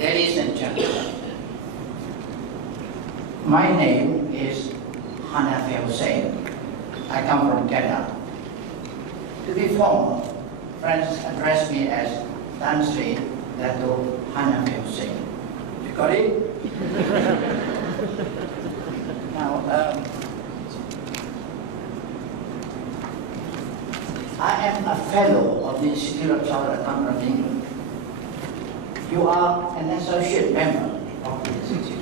Ladies and gentlemen, my name is Hanafiah. I come from Canada. To be formal, friends address me as Dato Hanafiah. You got it? Now, I am a fellow of the Institute of Chartered Accountants of England. You are an associate member of the institute.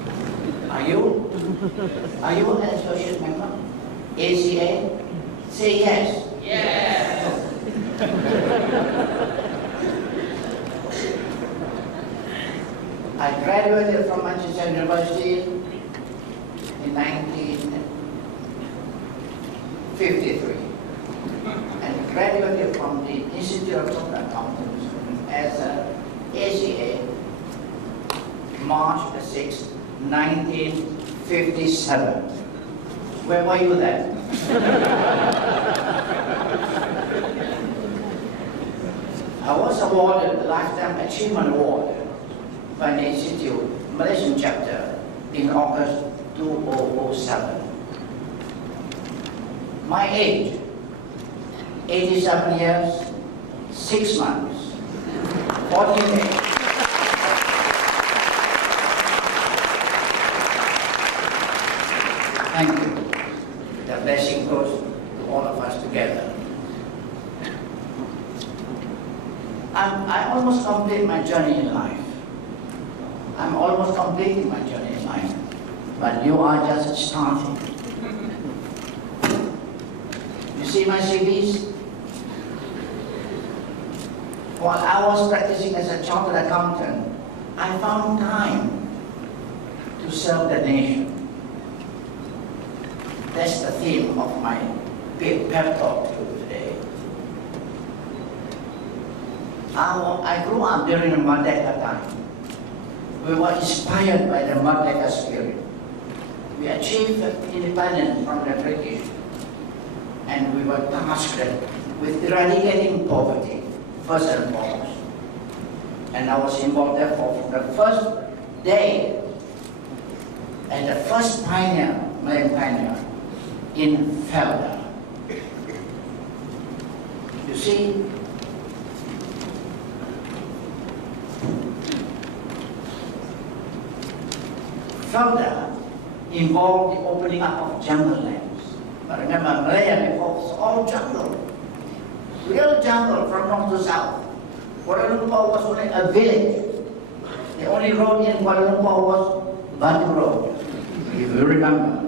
Are you? Are you an associate member? ACA? Say yes. Yes. I graduated from Manchester University in 1953 and graduated from the Institute of Chartered Accountants as an ACA March 6, 1957. Where were you then? I was awarded the Lifetime Achievement Award by the Institute Malaysian chapter in August 2007. My age, 87 years, 6 months, 14 days. Thank you. The blessing goes to all of us together. I almost complete my journey in life. I'm almost completing my journey in life. But you are just starting. You see my CVs? While I was practicing as a chartered accountant, I found time to serve the nation. That's the theme of my big pep talk today. I grew up during the Merdeka time. We were inspired by the Merdeka spirit. We achieved independence from the British, and we were tasked with eradicating poverty, first and foremost. And I was involved therefore from the first day and the first pioneer, Malayan pioneer, in Felda. You see, Felda involved the opening up of jungle lands. But remember, Malaya before was all jungle. Real jungle from north to south. Kuala Lumpur was only a village. The only road in Kuala Lumpur was Batu Road. If you remember,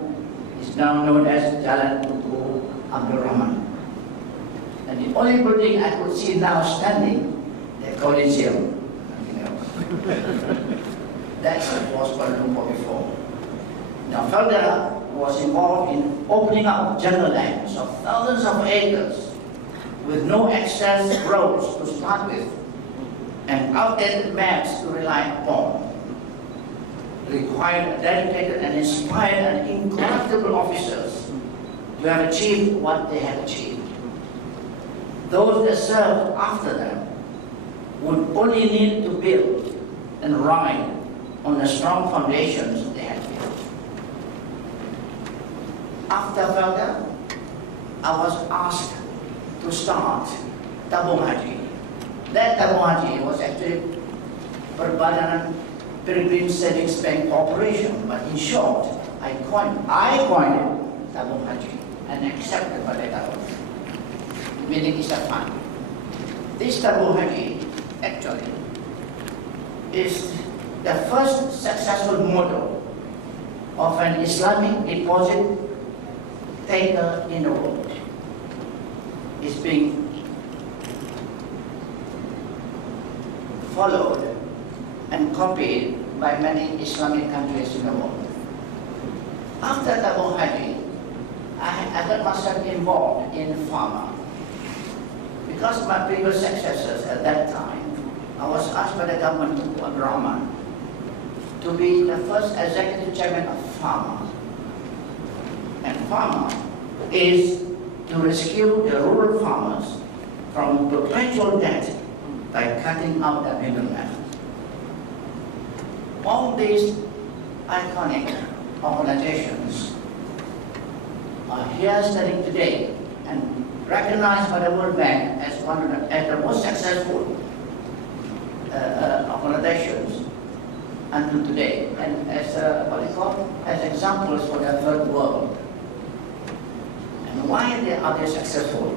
it's now known as Jalan Tunku Abdul Rahman. And the only building I could see now standing, the Coliseum. That's what was Kuala Lumpur before. Now, Felda was involved in opening up jungle lands of thousands of acres with no access roads to start with and outdated maps to rely upon. Required dedicated and inspired and incorruptible officers to have achieved what they had achieved. Those that served after them would only need to build and ride on the strong foundations they had built. After Felda, I was asked to start Tabung Haji. That Tabung Haji was actually Perbadanan Pilgrim Savings Bank Corporation, but in short, I coined it Tabung Haji and accepted by the Dato, meaning it's a fund. This Tabung Haji actually is the first successful model of an Islamic deposit taker in the world. It's being followed and copied by many Islamic countries in the world. After Tabung Haji, I got myself involved in pharma. Because of my previous successors at that time, I was asked by the government to Abdul Rahman to be the first executive chairman of pharma. And pharma is to rescue the rural farmers from perpetual debt by cutting out the middleman. all these iconic organizations are here studying today and recognized by the World Bank as as the most successful organizations until today, and as as examples for the third world. And why are they successful?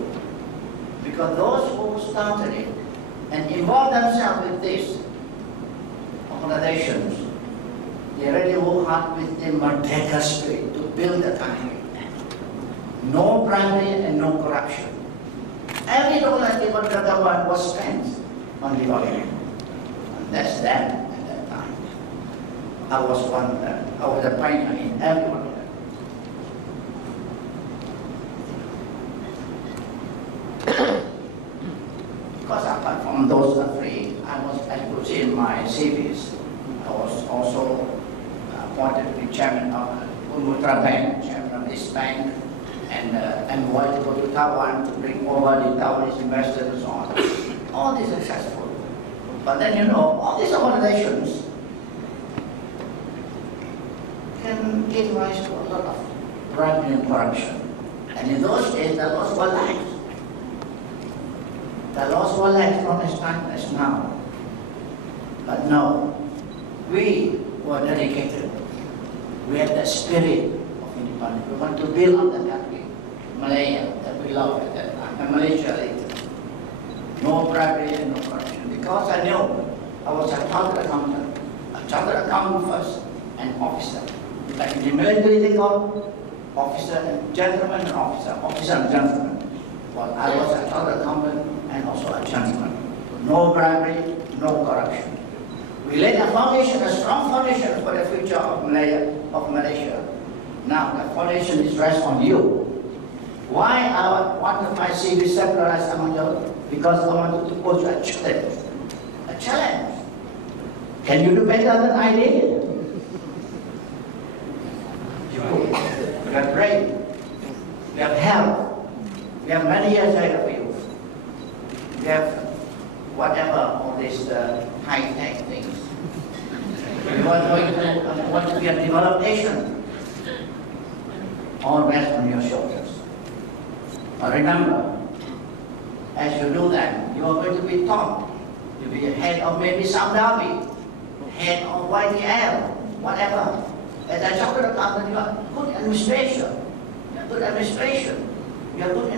Because those who started it and involved themselves with these organizations, they really work hard with the Merdeka spirit to build the country. No bribery and no corruption. Every dollar given to the government was spent on development. And that's them at that time. I was a pioneer in every one of them. Because apart from those three, as you could see in my CVs, I was also appointed to be chairman of Ultra Bank, chairman of this bank, and envoy to go to Taiwan to bring over the Taiwanese investors and so on. All this successful. But then you know, all these organizations can give rise to a lot of bribery and corruption. And in those days, the laws were lax. The laws were lax, not as time as now. But no, we were dedicated. We had the spirit of independence. We want to build up the country. Malaya, that we love at that time, and Malaysia later. No bribery and no corruption. Because I knew I was a chartered accountant first, and officer. Like in the military, they call officer and gentleman and officer and gentleman. Well, I was a chartered accountant and also a gentleman. No bribery, no corruption. We laid a foundation, a strong foundation for the future of Malaysia. Now the foundation is rest on you. Why I want my CV secularized among you? Because I wanted to pose you a challenge. A challenge. Can you do better than I did? We have brain. We have health. We have many years ahead of you. We have whatever, all these high-tech things. We want to be a developed nation. All rest on your shoulders. But remember, as you do that, you are going to be top. You'll be head of maybe Saudi Arabia, head of ICAEW, whatever. As a chartered accountant, you are good administration. You are good administration. You are good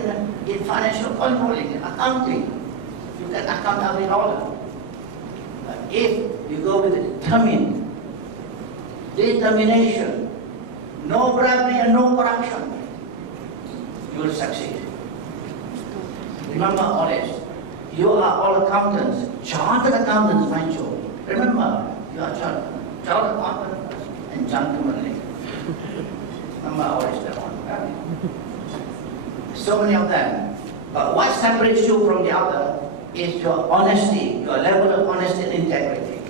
in financial controlling, in accounting. You can account out in order. But if you go with determination, no bribery and no corruption, you will succeed. Remember all this. You are all accountants, chartered accountants, mind you. Remember, you are chartered accountant and gentlemanly. Remember all this. So many of them. But what separates you from the other is your honesty, your level of honesty and integrity.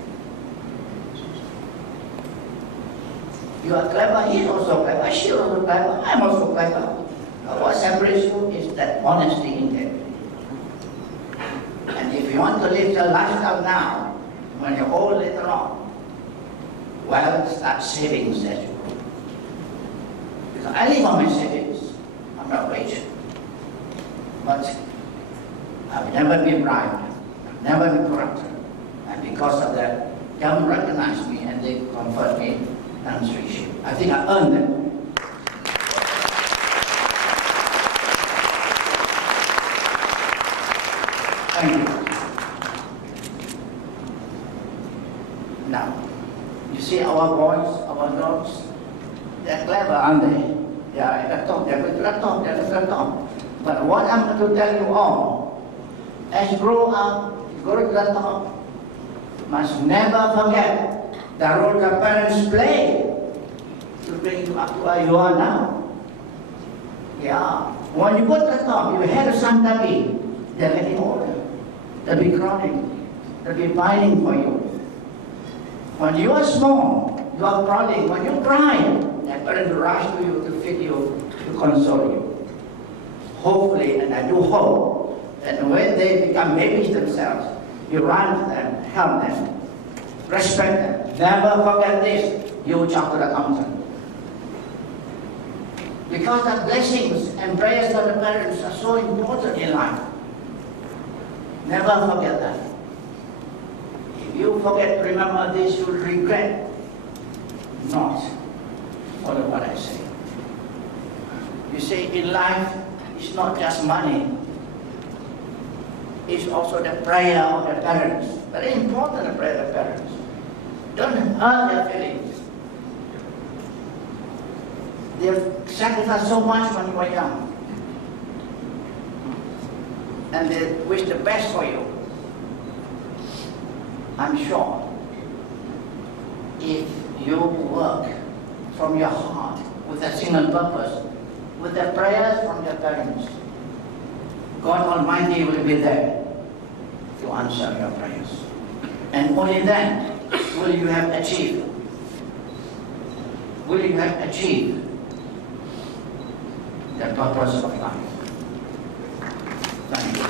You are clever, he is also clever, she is also clever, I am also clever. But what separates you is that honesty, integrity. And if you want to live your lifestyle now, when you're old later on, well, start saving as you go. Because I live on my savings. I'm not rich. But I've never been bribed. I've never been corrupted. And because of that, government recognized me and they conferred me administration. I think I earned it. Thank you. Now, you see our boys, our girls, they're clever, aren't they? They are at the top, they're going to the top, they're at the top. But what I'm going to tell you all, as you grow up, you go to the top, must never forget the role your parents play to bring you up to where you are now. Yeah. When you go to the top, you had a son to be, they're getting older. They'll be crying. They'll be pining for you. When you are small, you are crying. When you cry, their parents will rush to you to feed you, to console you. Hopefully, and I do hope, that when they become babies themselves, you run to them, help them, respect them, Never forget this, you chartered accountant. Because the blessings and prayers of the parents are so important in life. Never forget that. If you forget to remember this, you'll regret not follow what I say. You see, in life, it's not just money. It's also the prayer of the parents. Very important, the prayer of the parents. Don't hurt their feelings. They've sacrificed so much when you were young. And they wish the best for you. I'm sure if you work from your heart with a single purpose, with the prayers from your parents, God Almighty will be there to answer your prayers. And only then will you have achieved the purpose of life. Thank you.